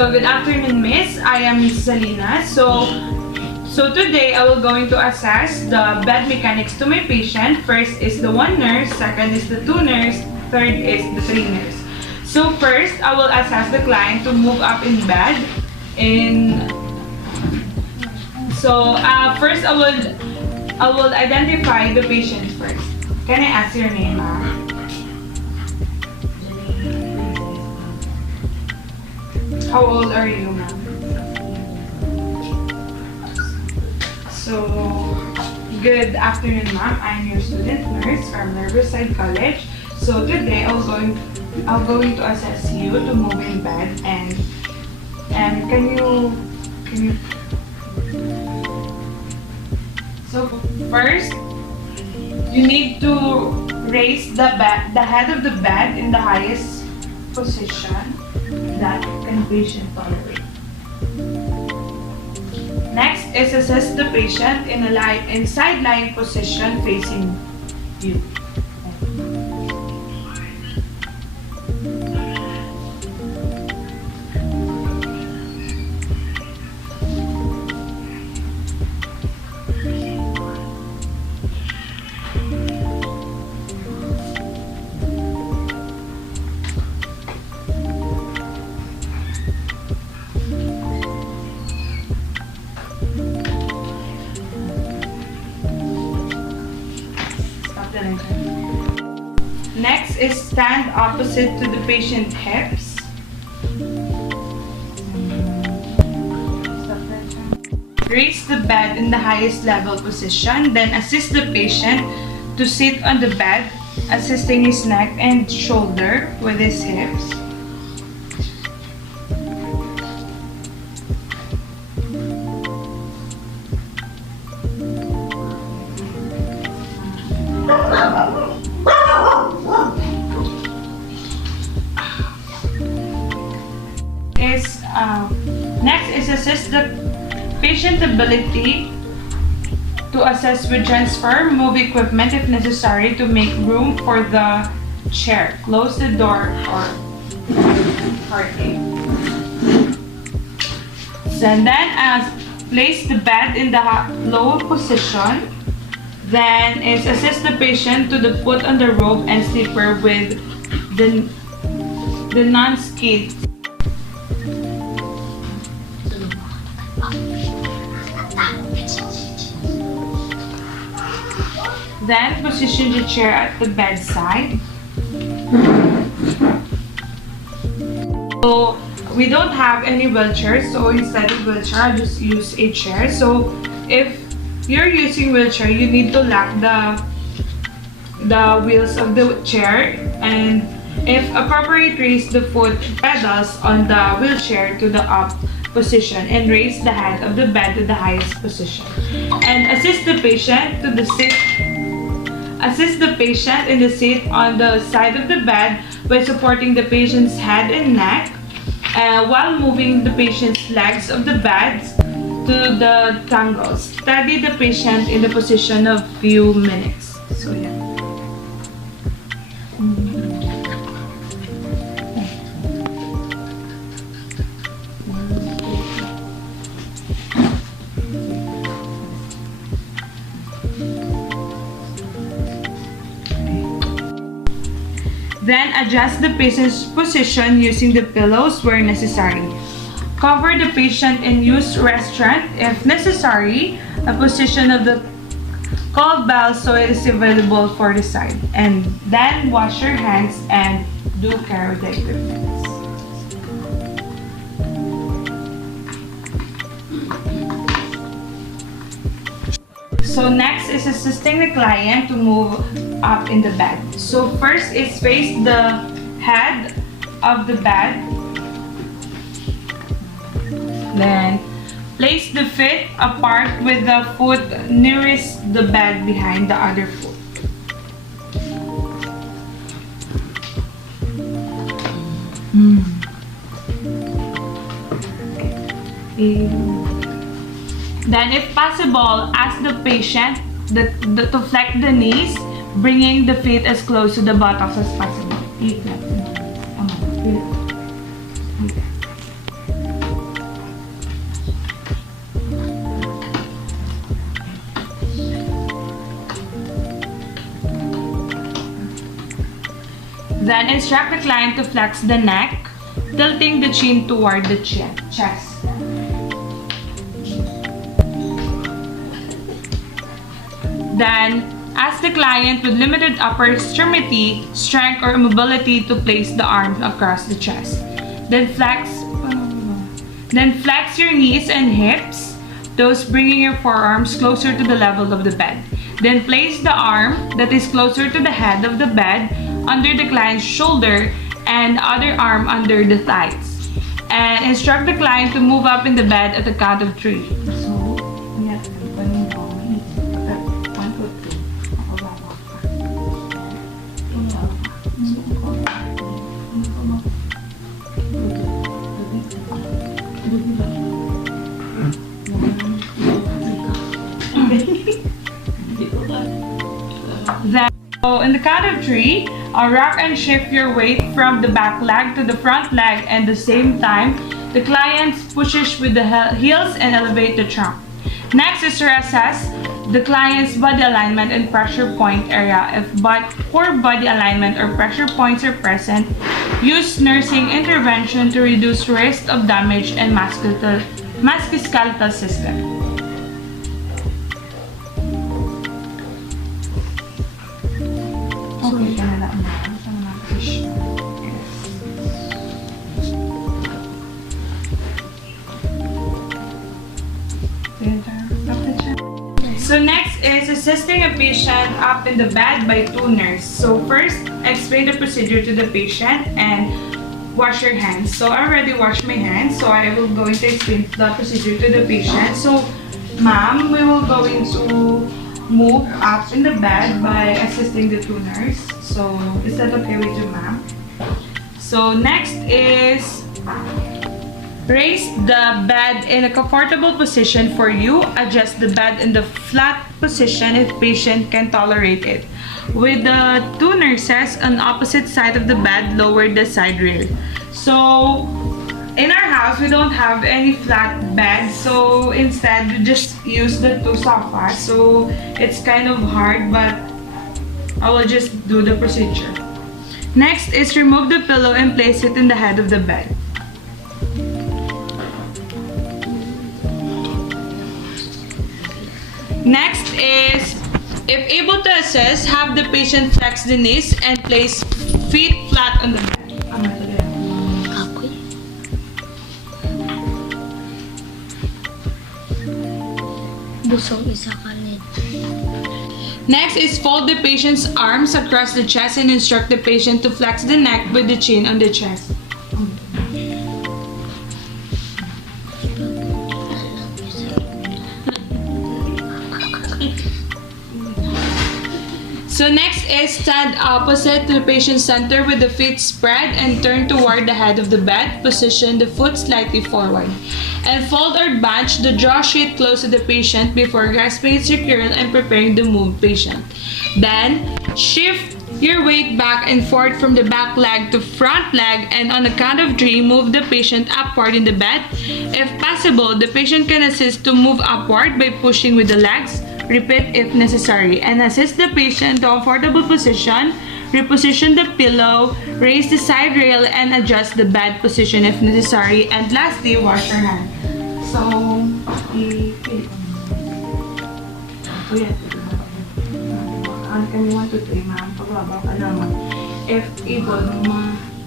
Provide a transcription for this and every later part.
Good afternoon, Miss. I am Miss Salina. So today I will going to assess the bed mechanics to my patient. First is the 1 nurse, second is the 2 nurse, third is the 3 nurse. So first, I will assess the client to move up in bed. First I will identify the patient first. Can I ask your name, ma'am? How old are you, ma'am? So, good afternoon, ma'am. I'm your student nurse from Riverside College. So today, I'm going to assess you to move in bed and can you So first, you need to raise the head of the bed in the highest position that can patient tolerate. Next is assess the patient in a side lying position facing you. Next is stand opposite to the patient's hips. Raise the bed in the highest level position, then assist the patient to sit on the bed, assisting his neck and shoulder with his hips. Next is assess the patient's ability to assess with transfer, move equipment if necessary to make room for the chair. Close the door or curtain. And then place the bed in the low position. Then is assist the patient to put on the robe and slipper with the non-skid. Then position the chair at the bedside. So we don't have any wheelchairs, so instead of wheelchair, I'll just use a chair. So if you're using wheelchair, you need to lock the wheels of the chair, and if appropriate, raise the foot pedals on the wheelchair to the up position and raise the head of the bed to the highest position. And assist the patient in the seat on the side of the bed by supporting the patient's head and neck while moving the patient's legs of the bed to the tangles. Steady the patient in the position of few minutes. So yeah. Then adjust the patient's position using the pillows where necessary. Cover the patient and use restaurant if necessary. A position of the cold bell so it is available for the side. And then wash your hands and do care with the equipment. So next is assisting the client to move up in the bed. So first is face the head of the bed. Then place the feet apart with the foot nearest the bed behind the other foot. Then, if possible, ask the patient to flex the knees, bringing the feet as close to the buttocks as possible. Then instruct the client to flex the neck, tilting the chin toward the chest. Then, ask the client with limited upper extremity, strength, or mobility to place the arm across the chest. Then flex your knees and hips, those bringing your forearms closer to the level of the bed. Then place the arm that is closer to the head of the bed under the client's shoulder and the other arm under the thighs. And instruct the client to move up in the bed at the count of 3. Then, in the count of 3, rock and shift your weight from the back leg to the front leg, and at the same time, the client pushes with the heels and elevate the trunk. Next is to assess the client's body alignment and pressure point area. If poor body alignment or pressure points are present, use nursing intervention to reduce risk of damage and musculoskeletal system. Okay, so next is assisting a patient up in the bed by 2 nurses. So first, explain the procedure to the patient and wash your hands. So I already washed my hands, so I will going to explain the procedure to the patient. So, ma'am, we will going to move up in the bed by assisting the 2 nurses. So, is that okay with you, ma'am? So, next is raise the bed in a comfortable position for you. Adjust the bed in the flat position if patient can tolerate it. With the 2 nurses on opposite side of the bed, lower the side rail. So, in our house, we don't have any flat bed, so instead we just use the 2 sofas. So it's kind of hard, but I will just do the procedure. Next is remove the pillow and place it in the head of the bed. Next is, if able to assist, have the patient flex the knees and place feet flat on the bed. Next is fold the patient's arms across the chest and instruct the patient to flex the neck with the chin on the chest. So next is stand opposite to the patient's center with the feet spread and turn toward the head of the bed. Position the foot slightly forward. And fold or bunch the draw sheet close to the patient before grasping its secure and preparing to move patient. Then, shift your weight back and forth from the back leg to front leg, and on the count of 3, move the patient upward in the bed. If possible, the patient can assist to move upward by pushing with the legs. Repeat if necessary, and assist the patient to a comfortable position. Reposition the pillow, raise the side rail, and adjust the bed position if necessary. And lastly, wash your hands. So, kami 1 to 3, ma'am. Pagbaba ka naman. If able,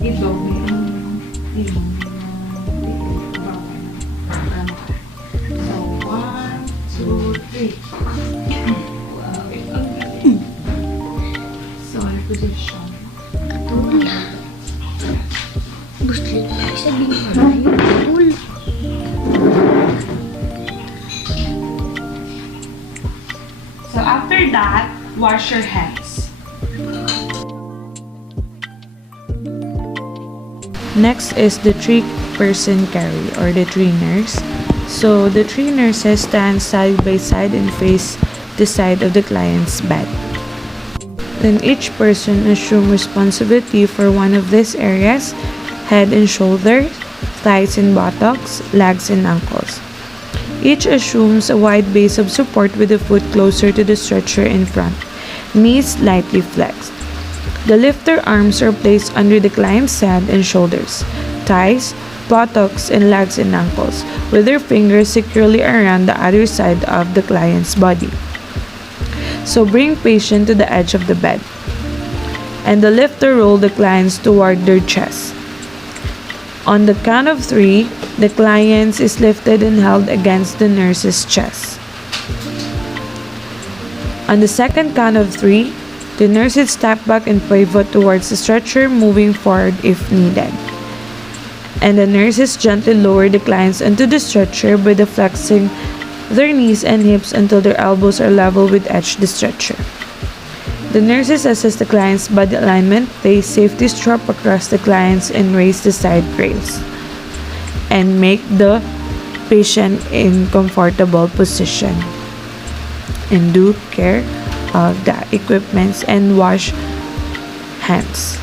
idog mo yung So, 1, 2, 3. So, position. Katul. Gusto nyo sabihin ko na yung katul. So, after that, wash your hands. Next is the 3-person carry or the 3 nurse. So the 3 nurses stand side by side and face the side of the client's bed. Then each person assume responsibility for one of these areas: head and shoulders, thighs and buttocks, legs and ankles. Each assumes a wide base of support with the foot closer to the stretcher in front, knees slightly flexed. The lifter arms are placed under the client's head and shoulders, thighs, buttocks, and legs and ankles, with their fingers securely around the other side of the client's body. So bring patient to the edge of the bed, and the lifter roll the clients toward their chest. On the count of 3, the client is lifted and held against the nurse's chest. On the second count of 3, the nurse will step back and pivot towards the stretcher, moving forward if needed. And the nurses gently lower the clients into the stretcher by flexing their knees and hips until their elbows are level with edge the stretcher. The nurses assess the client's body alignment, place safety strap across the clients, and raise the side rails, and make the patient in comfortable position. And do care of the equipments and wash hands.